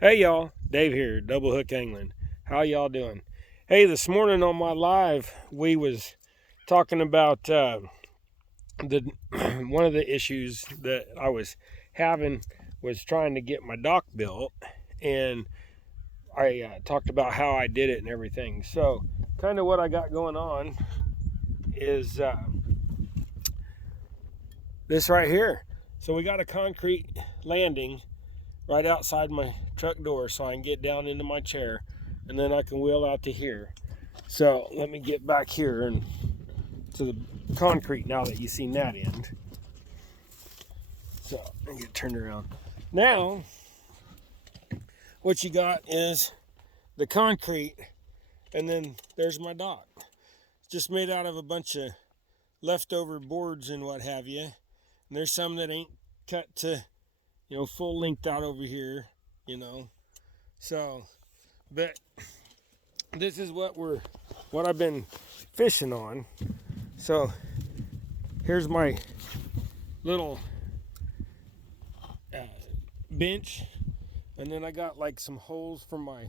Hey y'all, Dave here, Double Hook Angling. How y'all doing? Hey, this morning on my live, we was talking about the one of the issues that I was having was trying to get my dock built, and I talked about how I did it and everything. So, kind of what I got going on is this right here. So we got a concrete landing right outside my truck door, so I can get down into my chair, and then I can wheel out to here. So let me get back here and to the concrete now that you've seen that end. So I get turned around. Now, what you got is the concrete, and then there's my dock. It's just made out of a bunch of leftover boards and what have you. And there's some that ain't cut to, full length out over here, you know. So, but this is what I've been fishing on. So here's my little uh, bench, and then I got like some holes for my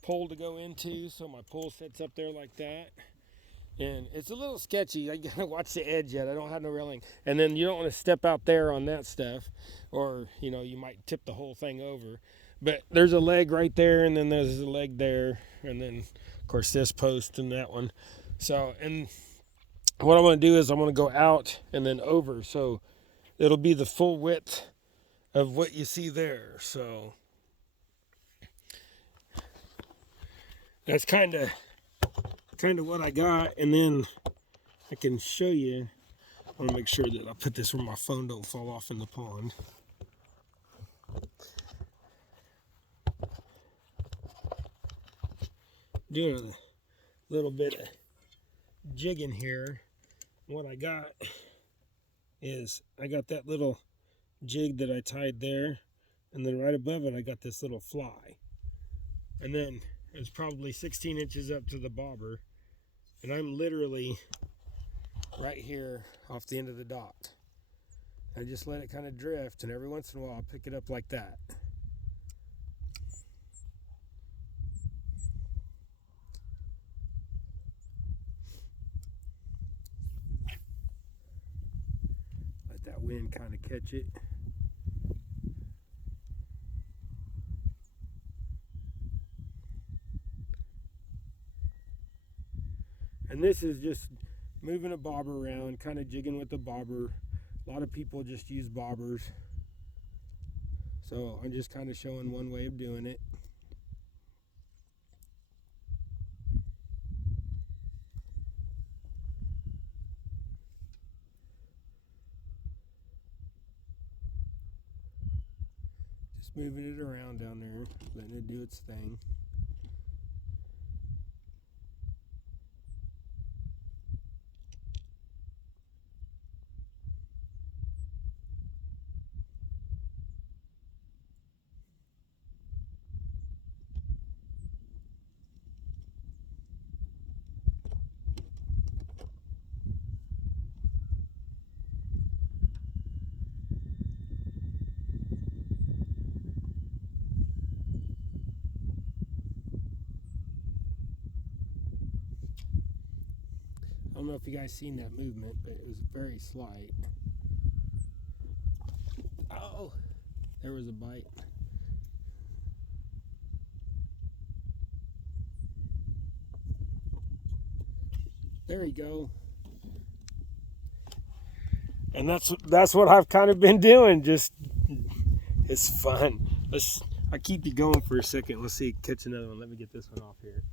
pole to go into, so my pole sits up there like that. And it's a little sketchy. I gotta watch the edge yet. I don't have no railing, and then you don't want to step out there on that stuff, or you might tip the whole thing over. But there's a leg right there, and then there's a leg there, and then of course this post and that one. So, and what I'm going to do is I'm going to go out and then over, so it'll be the full width of what you see there. So that's kind of what I got, and then I can show you. I want to make sure that I put this where my phone don't fall off in the pond. Doing a little bit of jigging here. What I got is I got that little jig that I tied there, and then right above it I got this little fly, and then it's probably 16 inches up to the bobber, and I'm literally right here off the end of the dock. I just let it kind of drift, and every once in a while I'll pick it up like that. Let that wind kind of catch it. And this is just moving a bobber around, kind of jigging with the bobber. A lot of people just use bobbers. So I'm just kind of showing one way of doing it. Just moving it around down there, letting it do its thing. I don't know if you guys seen that movement, but it was very slight. Oh, there was a bite. There you go. And that's what I've kind of been doing. Just it's fun. I keep you going for a second. Let's see, catch another one. Let me get this one off here.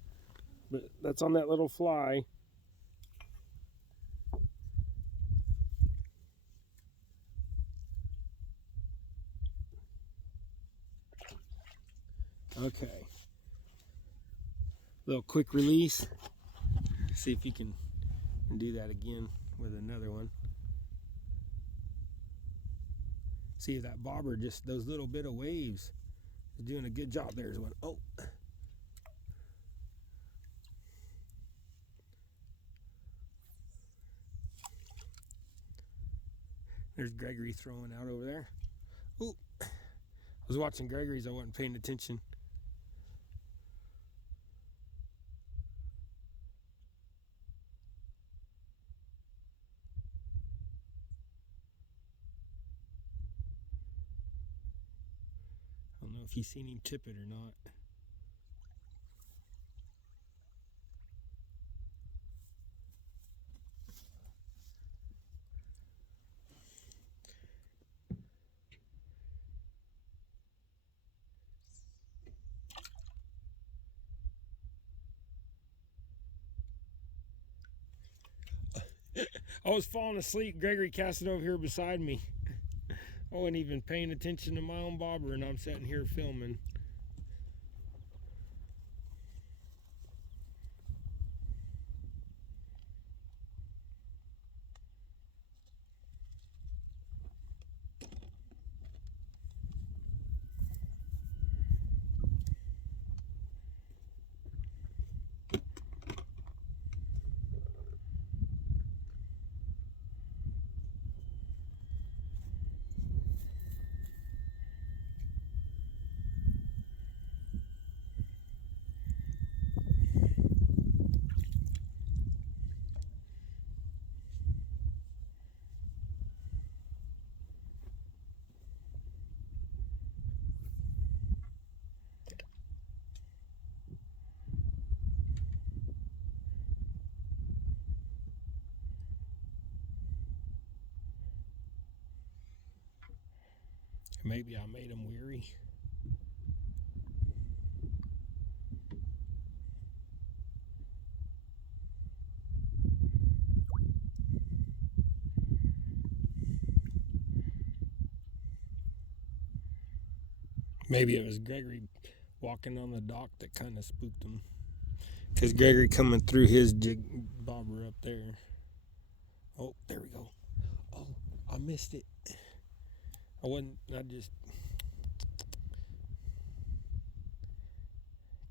But that's on that little fly. Okay. Little quick release. See if you can do that again with another one. See if that bobber, just those little bit of waves, is doing a good job. There's one. Oh. There's Gregory throwing out over there. Ooh. was watching Gregory's, I wasn't paying attention. I don't know if you seen him tip it or not. I was falling asleep. Gregory cast it over here beside me. I wasn't even paying attention to my own bobber, and I'm sitting here filming. Maybe I made him weary. Maybe it was Gregory walking on the dock that kind of spooked him. Because Gregory coming through his jig bobber up there. Oh, there we go. Oh, I missed it. I just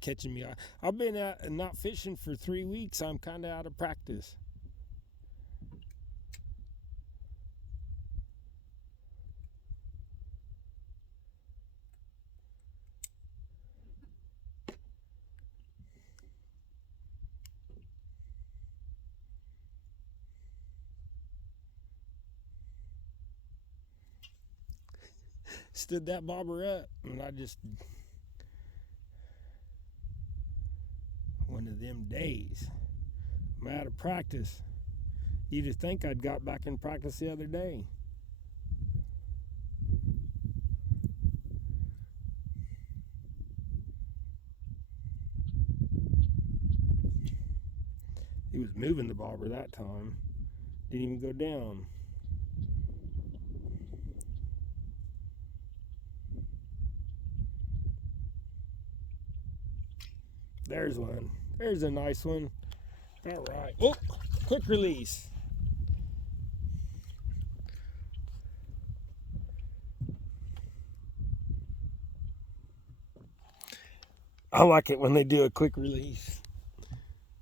catching me. I've been out not fishing for 3 weeks. I'm kind of out of practice. Stood that bobber up, and I just one of them days. I'm out of practice. You'd think I'd got back in practice the other day. He was moving the bobber that time. Didn't even go down. There's one. There's a nice one. All right. Oh, quick release. I like it when they do a quick release.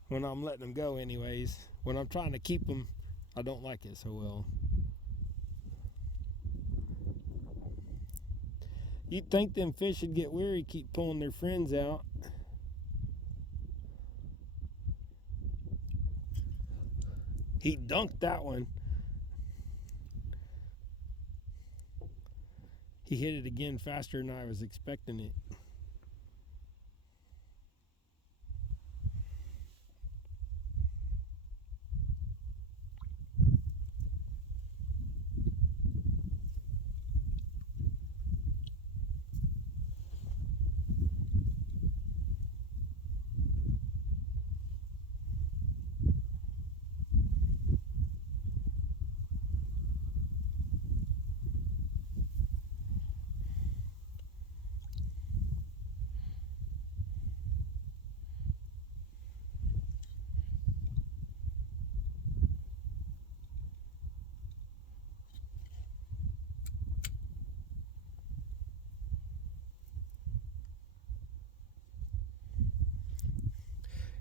When I'm letting them go, anyways. When I'm trying to keep them, I don't like it so well. You'd think them fish would get weary, keep pulling their friends out. He dunked that one. He hit it again faster than I was expecting it.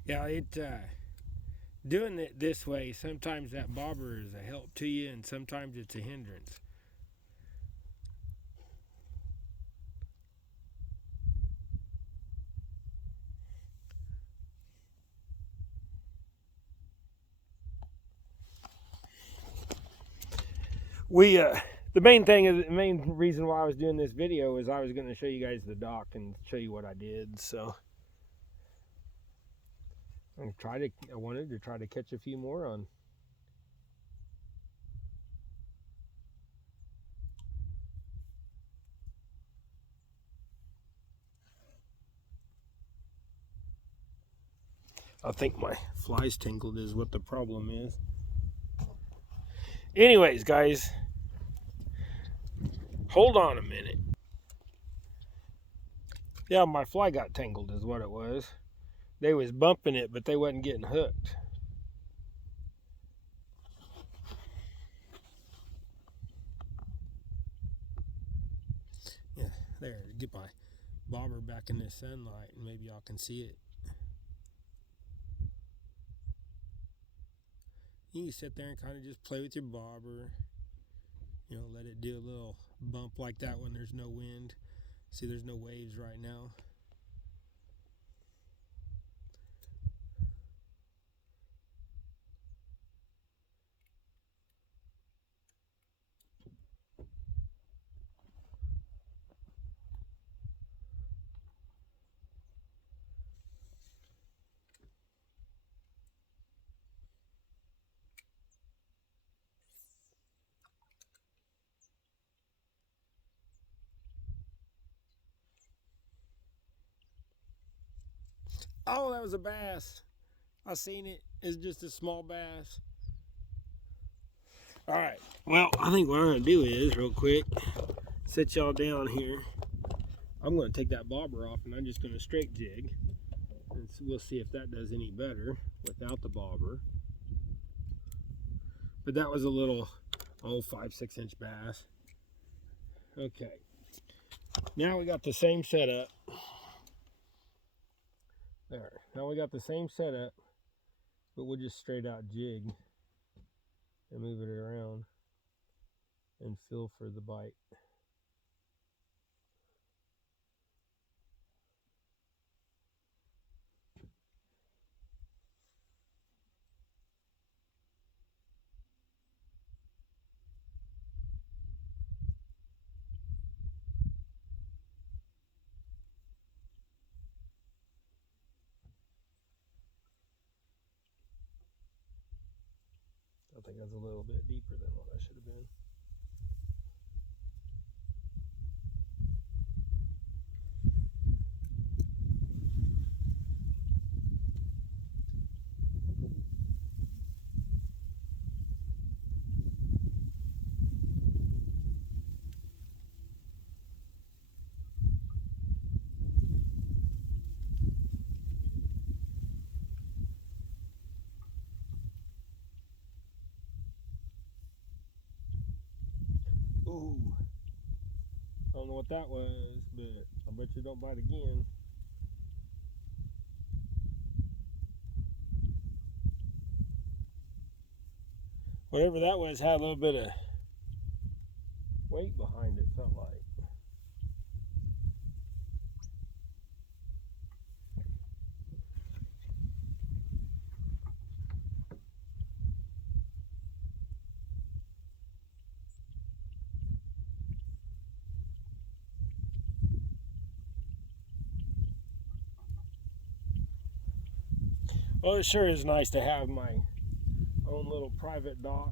Yeah, doing it this way, sometimes that bobber is a help to you and sometimes it's a hindrance. We the main reason why I was doing this video is I was going to show you guys the dock and show you what I did. So I wanted to try to catch a few more on. I think my fly's tangled is what the problem is. Anyways, guys, hold on a minute. Yeah, my fly got tangled is what it was. They was bumping it, but they wasn't getting hooked. Yeah, there, get my bobber back in the sunlight and maybe y'all can see it. You can sit there and kind of just play with your bobber. You know, let it do a little bump like that when there's no wind. See, there's no waves right now. Oh, that was a bass. I seen it. It's just a small bass. All right. Well, I think what I'm going to do is, real quick, set y'all down here. I'm going to take that bobber off and I'm just going to straight jig. And so we'll see if that does any better without the bobber. But that was a little, 5-6 inch bass. Okay. Now we got the same setup. There. Now we got the same setup, but we'll just straight out jig and move it around and feel for the bite. I think that's a little bit deeper than what I should have been. Ooh. I don't know what that was, but I bet you don't bite again. Whatever that was had a little bit of weight behind it, felt like. Well, it sure is nice to have my own little private dock.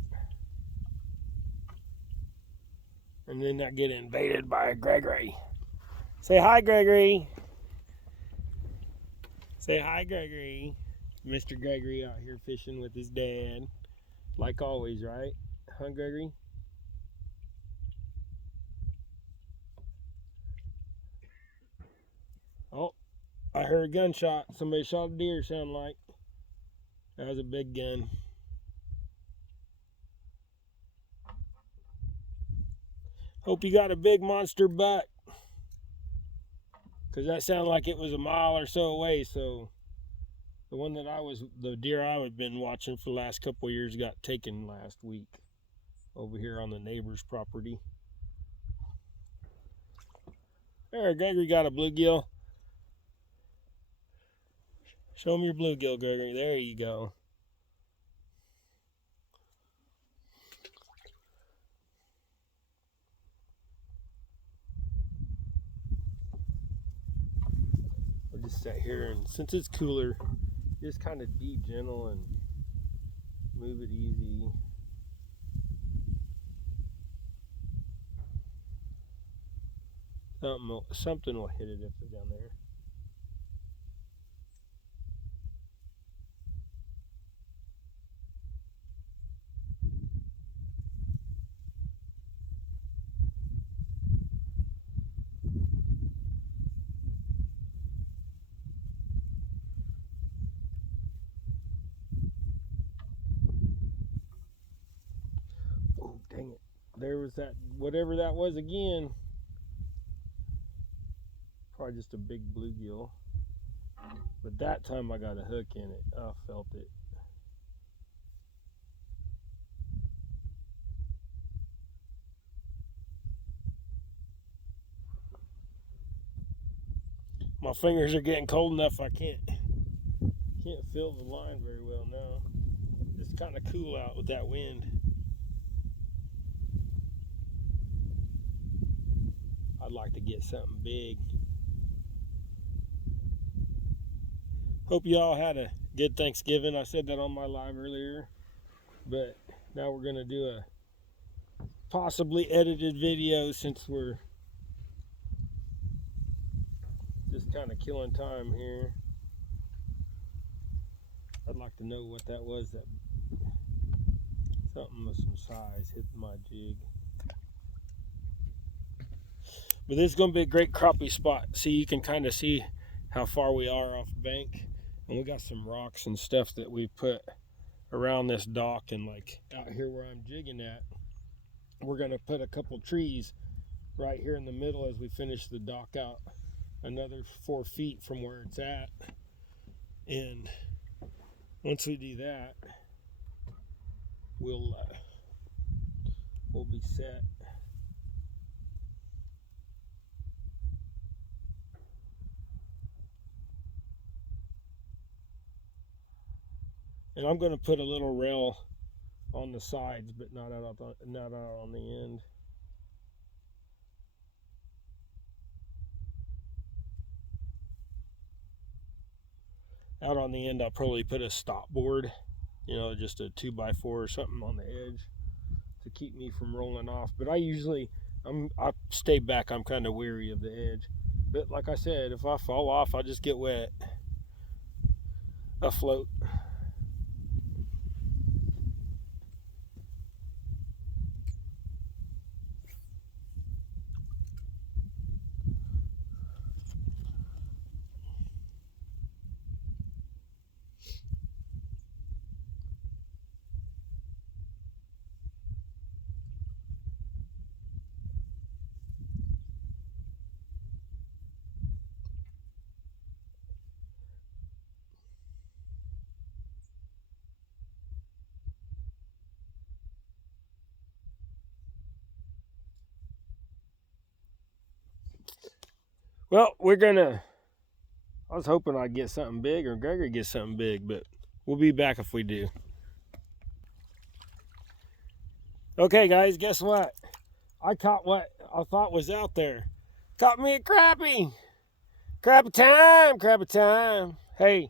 And then not get invaded by Gregory. Say hi, Gregory. Say hi, Gregory. Mr. Gregory out here fishing with his dad. Like always, right? Huh, Gregory? Oh, I heard a gunshot. Somebody shot a deer, sound like. That was a big gun. Hope you got a big monster buck. Because that sounded like it was a mile or so away. So the deer I had been watching for the last couple of years got taken last week over here on the neighbor's property. There, Gregory got a bluegill. Show him your bluegill, Gregory. There you go. I just sat here, and since it's cooler, just kind of be gentle and move it easy. Something will hit it if they're down there. Oh, dang it. There was that, whatever that was again. Probably just a big bluegill. But that time I got a hook in it. I felt it. My fingers are getting cold enough I can't feel the line very well now. It's kind of cool out with that wind. I'd like to get something big. Hope y'all had a good Thanksgiving. I said that on my live earlier, but now we're gonna do a possibly edited video since we're just kind of killing time here. I'd like to know what that was. That something with some size hit my jig. But this is going to be a great crappie spot. See, you can kind of see how far we are off the bank. And we got some rocks and stuff that we put around this dock, and like out here where I'm jigging at, we're going to put a couple trees right here in the middle as we finish the dock out another 4 feet from where it's at. And once we do that, we'll be set. And I'm going to put a little rail on the sides, but not out on the end. Out on the end, I'll probably put a stop board, you know, just a 2x4 or something on the edge to keep me from rolling off. But I stay back. I'm kind of weary of the edge. But like I said, if I fall off, I just get wet. Afloat. Well, I was hoping I'd get something big, or Gregory gets something big, but we'll be back if we do. Okay, guys, guess what? I caught what I thought was out there. Caught me a crappie. Crappie time, crappie time. Hey,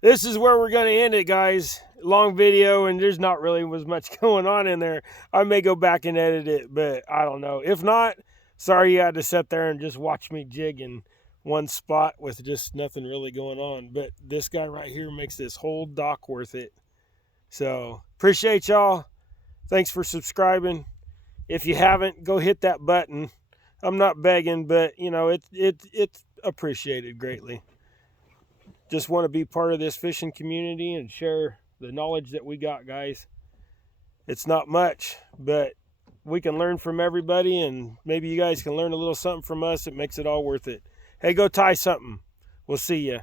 this is where we're going to end it, guys. Long video, and there's not really was much going on in there. I may go back and edit it, but I don't know. If not, sorry you had to sit there and just watch me jig in one spot with just nothing really going on. But this guy right here makes this whole dock worth it. So, appreciate y'all. Thanks for subscribing. If you haven't, go hit that button. I'm not begging, but, you know, it's appreciated greatly. Just want to be part of this fishing community and share the knowledge that we got, guys. It's not much, but we can learn from everybody, and maybe you guys can learn a little something from us. It makes it all worth it. Hey, go tie something. We'll see ya.